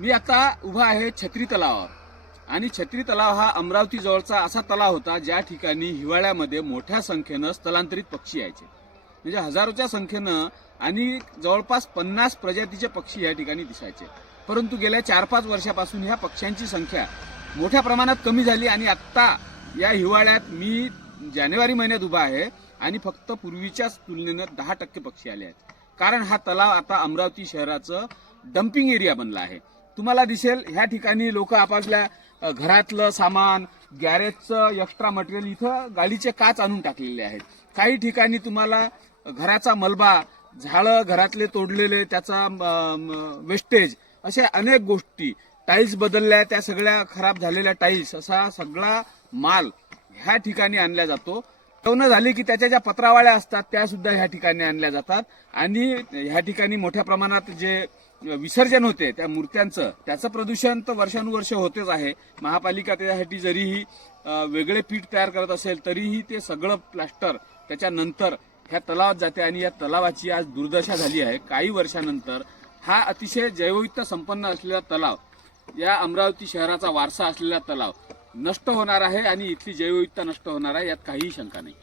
मी आता उभा आहे छत्री तलावावर आणि छत्री तलाव हा अमरावती जवळचा असा तलाव होता ज्या ठिकाणी हिवाळ्यामध्ये मोठ्या संख्येनं स्थलांतरित पक्षी यायचे. म्हणजे हजारोच्या संख्येनं आणि जवळपास 50 प्रजातीचे पक्षी या ठिकाणी दिसायचे. परंतु गेल्या 4-5 वर्षापासून ह्या पक्ष्यांची संख्या मोठ्या प्रमाणात कमी झाली आणि आत्ता या हिवाळ्यात मी जानेवारी महिन्यात उभा आहे आणि फक्त पूर्वीच्याच तुलनेनं 10% पक्षी आले आहेत. कारण हा तलाव आता अमरावती शहराचं डम्पिंग एरिया बनला आहे. तुम्हाला दिसेल ह्या ठिकाणी लोक आपापल्या घरातलं सामान, गॅरेजचं एक्स्ट्रा मटेरियल इथं गाडीचे काच आणून टाकलेले आहेत. काही ठिकाणी तुम्हाला घराचा मलबा, झाडं घरातले तोडलेले त्याचा वेस्टेज, अशा अनेक गोष्टी, टाईल्स बदलल्या त्या सगळ्या खराब झालेल्या टाईल्स, असा सगळा माल ह्या ठिकाणी आणला जातो. लग्न झाले की त्याच्या ज्या पत्रावळ्या असतात त्या सुद्धा ह्या ठिकाणी आणल्या जातात आणि ह्या ठिकाणी मोठ्या प्रमाणात जे विसर्जन होते त्या मूर्त्यांचं, त्याचं प्रदूषण तर वर्षानुवर्ष होतेच आहे. महापालिका त्यासाठी जरीही वेगळे पीठ तयार करत असेल तरीही ते सगळं प्लास्टर त्याच्यानंतर ह्या तलावात जाते आणि या तलावाची आज दुर्दशा झाली आहे. काही वर्षानंतर हा अतिशय जैवविविधता संपन्न असलेला तलाव, या अमरावती शहराचा वारसा असलेला तलाव नष्ट होणार आहे आणि इथली जैवविविधता नष्ट होणार आहे, यात काहीही शंका नाही.